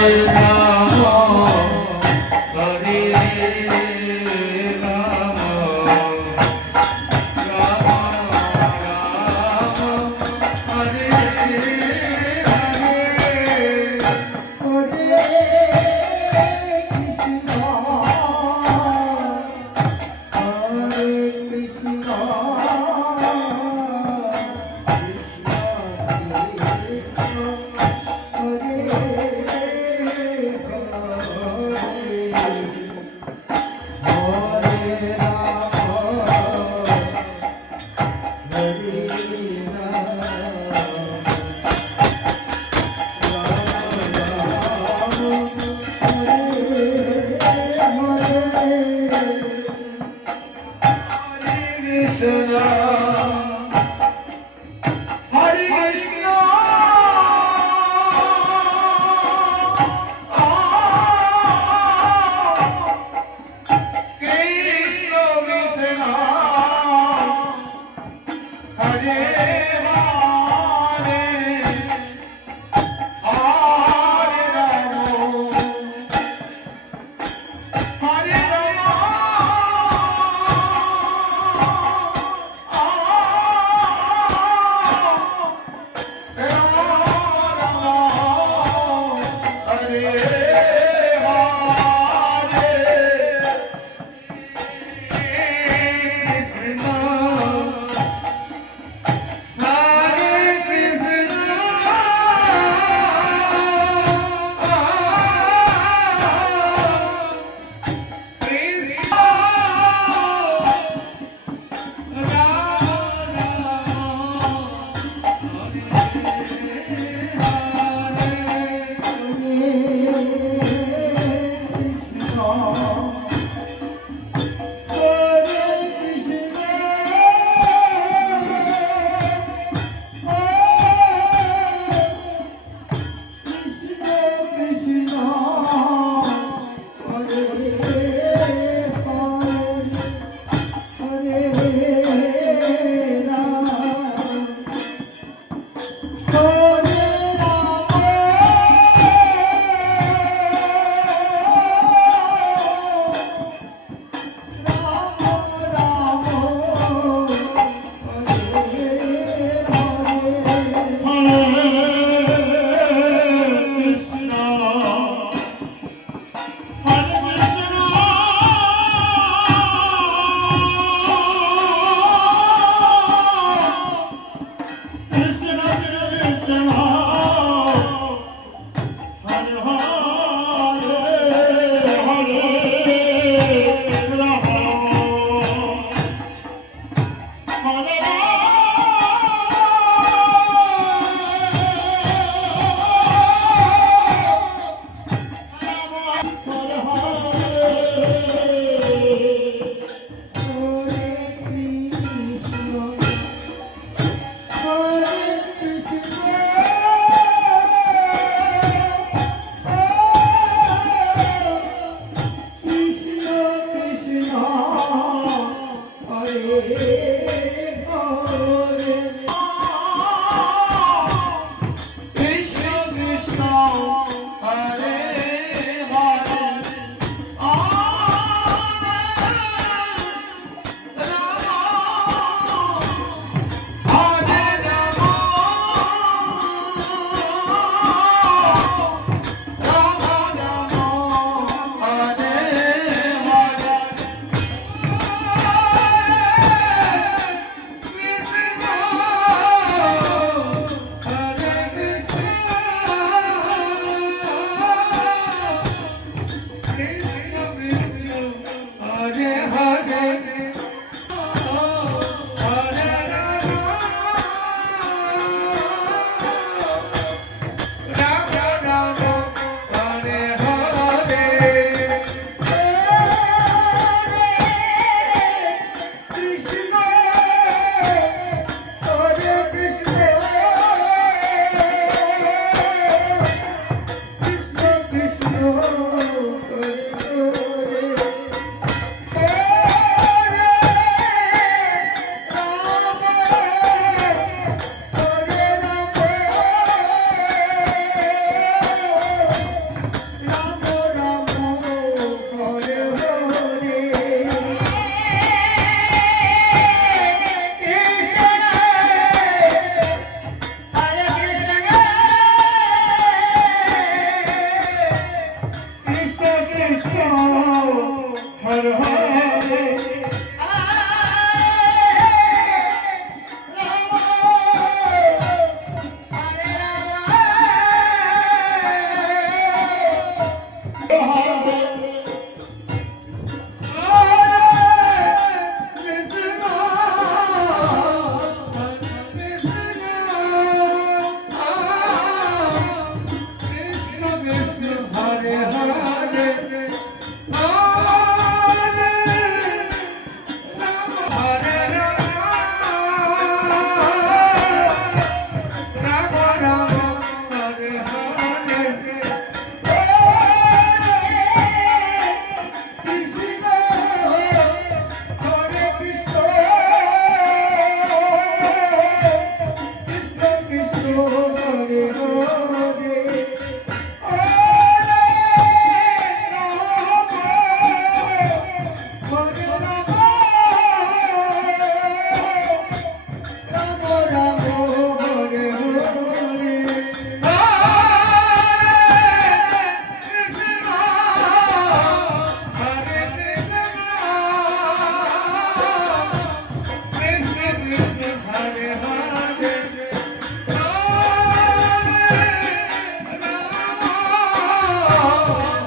Yeah. Hare Hare